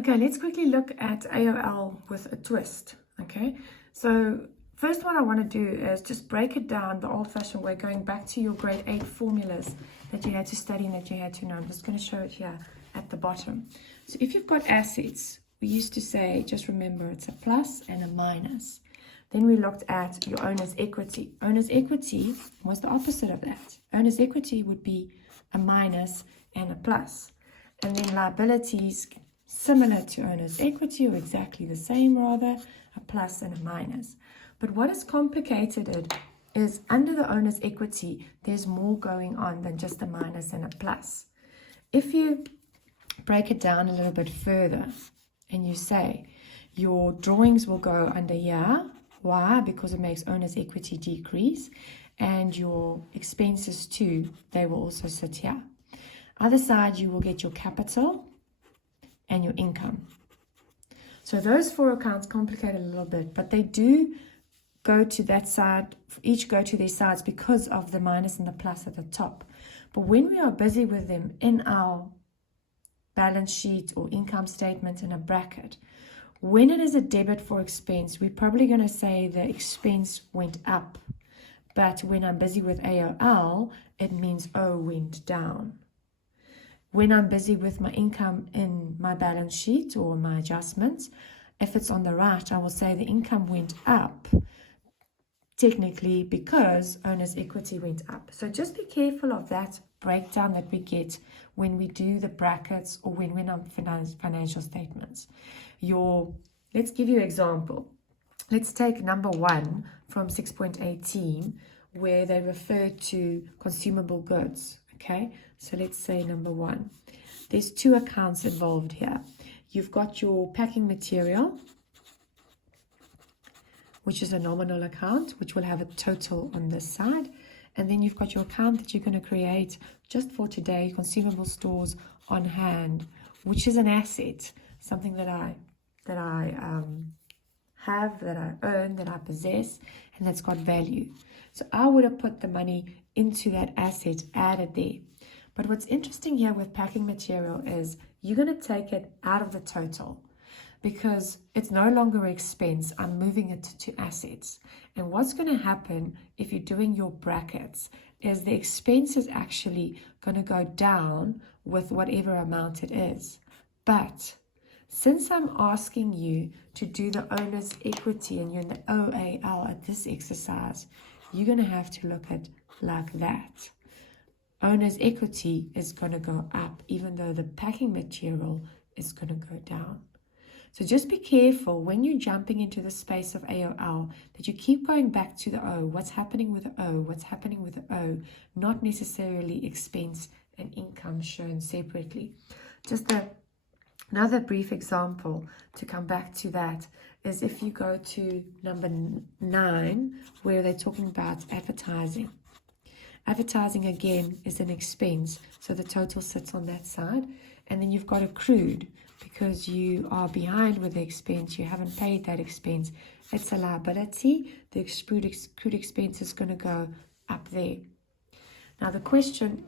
Okay, let's quickly look at AOL with a twist. Okay, so first what I want to do is just break it down the old-fashioned way, going back to your grade 8 formulas that you had to study and that you had to know. I'm just going to show it here at the bottom. So if you've got assets, we used to say, just remember, it's a plus and a minus. Then we looked at your owner's equity. Owner's equity was the opposite of that. Owner's equity would be a minus and a plus. And then liabilities, similar to owner's equity, or exactly the same rather, a plus and a minus. But what is complicated it is under the owner's equity, there's more going on than just a minus and a plus. If you break it down a little bit further and you say your drawings will go under here, why? Because it makes owner's equity decrease, and your expenses too, they will also sit here. Other side, you will get your capital and your income. So those four accounts complicate a little bit, but they do go to that side, each go to their sides because of the minus and the plus at the top. But when we are busy with them in our balance sheet or income statement in a bracket, when it is a debit for expense, we're probably going to say the expense went up. But when I'm busy with AOL, it means O went down. When I'm busy with my income in my balance sheet or my adjustments, if it's on the right, I will say the income went up, technically because owner's equity went up. So just be careful of that breakdown that we get when we do the brackets or when we're on financial statements. Let's give you an example. Let's take number 1 from 6.18 where they refer to consumable goods. Okay, so let's say number 1. There's 2 accounts involved here. You've got your packing material, which is a nominal account, which will have a total on this side. And then you've got your account that you're going to create just for today, consumable stores on hand, which is an asset, something that I have, that I earn, that I possess, and that's got value. So I would have put the money into that asset, added there. But what's interesting here with packing material is you're going to take it out of the total because it's no longer an expense. I'm moving it to assets. And what's going to happen if you're doing your brackets is the expense is actually going to go down with whatever amount it is. But since I'm asking you to do the owner's equity and you're in the AOL at this exercise, you're going to have to look at like that. Owner's equity is going to go up even though the packing material is going to go down. So just be careful when you're jumping into the space of AOL that you keep going back to the O. What's happening with the O? What's happening with the O? Not necessarily expense and income shown separately. Just another brief example to come back to that is if you go to number 9 where they're talking about advertising. Advertising again is an expense, so the total sits on that side. And then you've got accrued because you are behind with the expense, you haven't paid that expense. It's a liability. The accrued expense is going to go up there. Now the question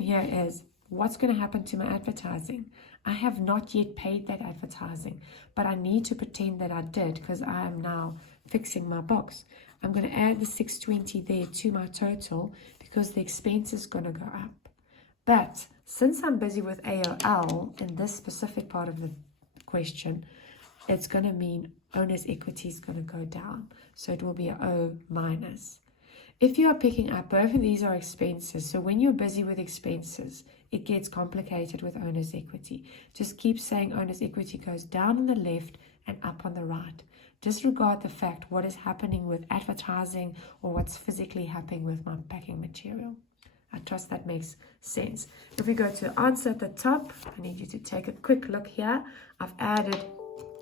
here is, what's going to happen to my advertising? I have not yet paid that advertising, but I need to pretend that I did because I am now fixing my box. I'm going to add the 620 there to my total because the expense is going to go up. But since I'm busy with AOL in this specific part of the question, it's going to mean owner's equity is going to go down. So it will be an O minus. If you are picking up, both of these are expenses. So when you're busy with expenses, it gets complicated with owner's equity. Just keep saying owner's equity goes down on the left and up on the right. Disregard the fact what is happening with advertising or what's physically happening with my packing material. I trust that makes sense. If we go to the answer at the top, I need you to take a quick look here. I've added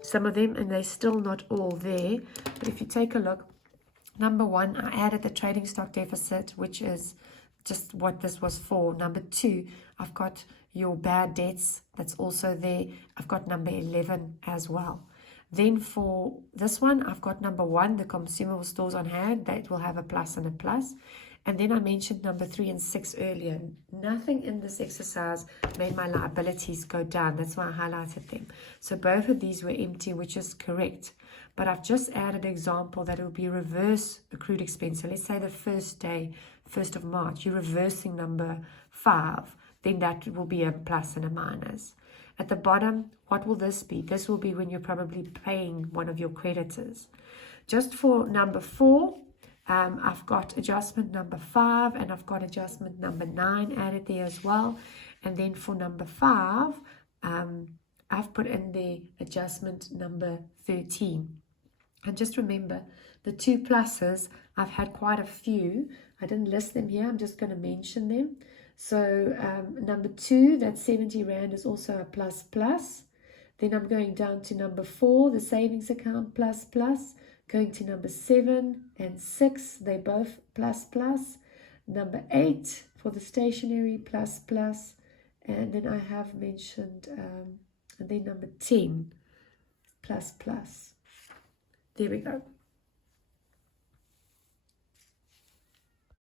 some of them and they're still not all there. But if you take a look, number 1, I added the trading stock deficit, which is just what this was for. Number 2, I've got your bad debts. That's also there. I've got number 11 as well. Then for this one, I've got number 1, the consumable stores on hand. That will have a plus and a plus. And then I mentioned number 3 and 6 earlier. Nothing in this exercise made my liabilities go down. That's why I highlighted them. So both of these were empty, which is correct. But I've just added an example that it will be reverse accrued expense. So let's say the first day, 1st of March, you're reversing number 5. Then that will be a plus and a minus. At the bottom, what will this be? This will be when you're probably paying one of your creditors. Just for number 4, I've got adjustment number 5 and I've got adjustment number 9 added there as well. And then for number 5, I've put in the adjustment number 13. And just remember, the 2 pluses, I've had quite a few. I didn't list them here. I'm just going to mention them. So number 2, that 70 Rand is also a plus plus. Then I'm going down to number 4, the savings account plus plus. Going to number 7 and 6, they both plus plus. Number 8 for the stationery plus plus. And then I have mentioned, and then number 10 plus plus. There we go.